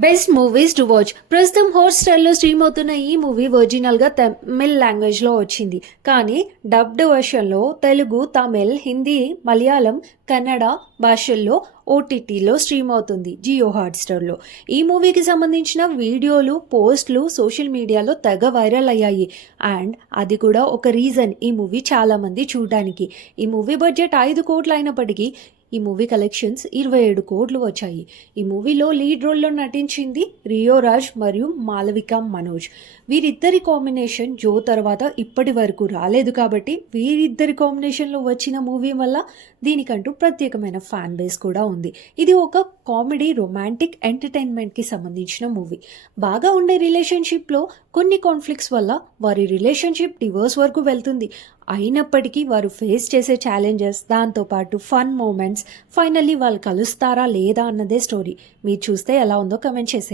Best movies to watch. ప్రస్తుతం హాట్‌స్టార్‌లో stream అవుతున్న ఈ మూవీ ఒరిజినల్‌గా తమిళ్ లాంగ్వేజ్‌లో వచ్చింది. కానీ డబ్డ్ వెర్షన్‌లో తెలుగు, తమిళ్, హిందీ, మలయాళం, కన్నడ భాషల్లో ఓటీటీలో స్ట్రీమ్ అవుతుంది జియో హాట్‌స్టార్‌లో. ఈ మూవీకి సంబంధించిన వీడియోలు, పోస్టులు సోషల్ మీడియాలో తెగ వైరల్ అయ్యాయి. అండ్ అది కూడా ఒక రీజన్ ఈ మూవీ చాలామంది చూడడానికి. ఈ మూవీ బడ్జెట్ 5 కోట్లు అయినప్పటికీ ఈ మూవీ కలెక్షన్స్ 27 కోట్లు వచ్చాయి. ఈ మూవీలో లీడ్ రోల్లో నటించింది రియో రాజ్ మరియు మాలవిక మనోజ్. వీరిద్దరి కాంబినేషన్ జో తర్వాత ఇప్పటి వరకు రాలేదు కాబట్టి వీరిద్దరి కాంబినేషన్లో వచ్చిన మూవీ వల్ల దీనికంటూ ప్రత్యేకమైన ఫ్యాన్ బేస్ కూడా ఉంది. ఇది ఒక కామెడీ రొమాంటిక్ ఎంటర్టైన్మెంట్కి సంబంధించిన మూవీ. బాగా ఉండే రిలేషన్షిప్లో కొన్ని కాన్ఫ్లిక్ట్స్ వల్ల వారి రిలేషన్షిప్ డివోర్స్ వరకు వెళ్తుంది. అయినప్పటికీ వారు ఫేస్ చేసే ఛాలెంజెస్, దాంతోపాటు ఫన్ మూమెంట్స్, ఫైనల్లీ వాళ్ళు కలుస్తారా లేదా అన్నదే స్టోరీ. మీరు చూస్తే ఎలా ఉందో కమెంట్ చేసేయండి.